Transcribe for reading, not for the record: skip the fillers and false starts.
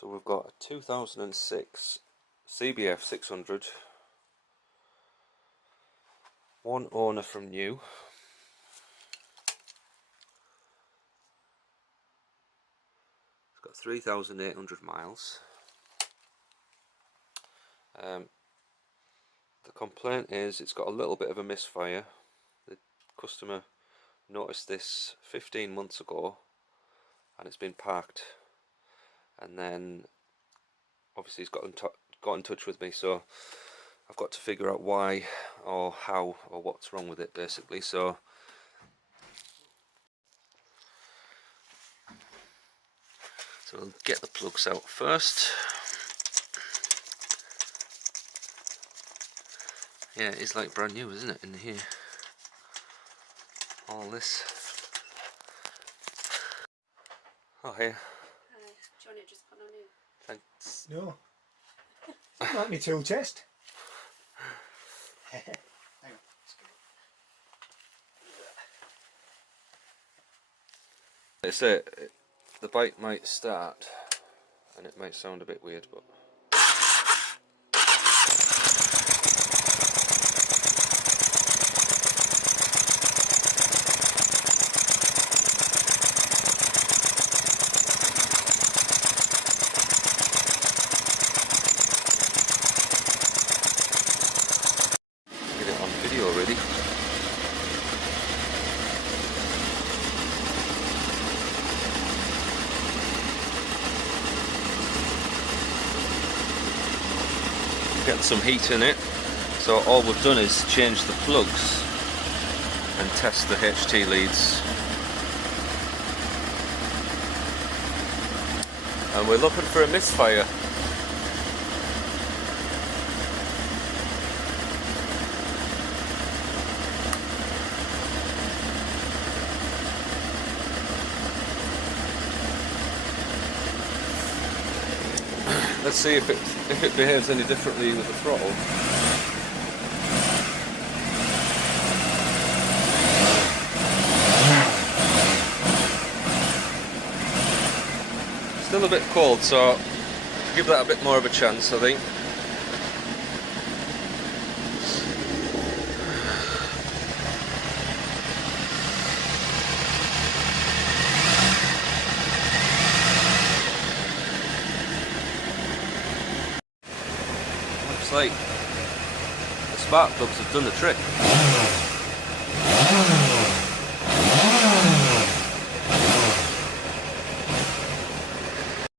So we've got a 2006 CBF 600, one owner from new. It's got 3,800 miles. The complaint is it's got a little bit of a misfire. The customer noticed this 15 months ago and it's been parked, and then obviously he's got in touch with me, so I've got to figure out why or how or what's wrong with it basically. So we'll get the plugs out first. Yeah, it is like brand new, isn't it, in here? All this. Oh, here. Do you want it just put on you? Thanks. No. Like me tool chest. Hang on. It's it. The bike might start, and it might sound a bit weird, but. Get it on video already. Getting some heat in it, so all we've done is change the plugs and test the HT leads, and we're looking for a misfire. Let's see if it behaves any differently with the throttle. Still a bit cold, so give that a bit more of a chance, I think. Looks like the spark plugs have done the trick.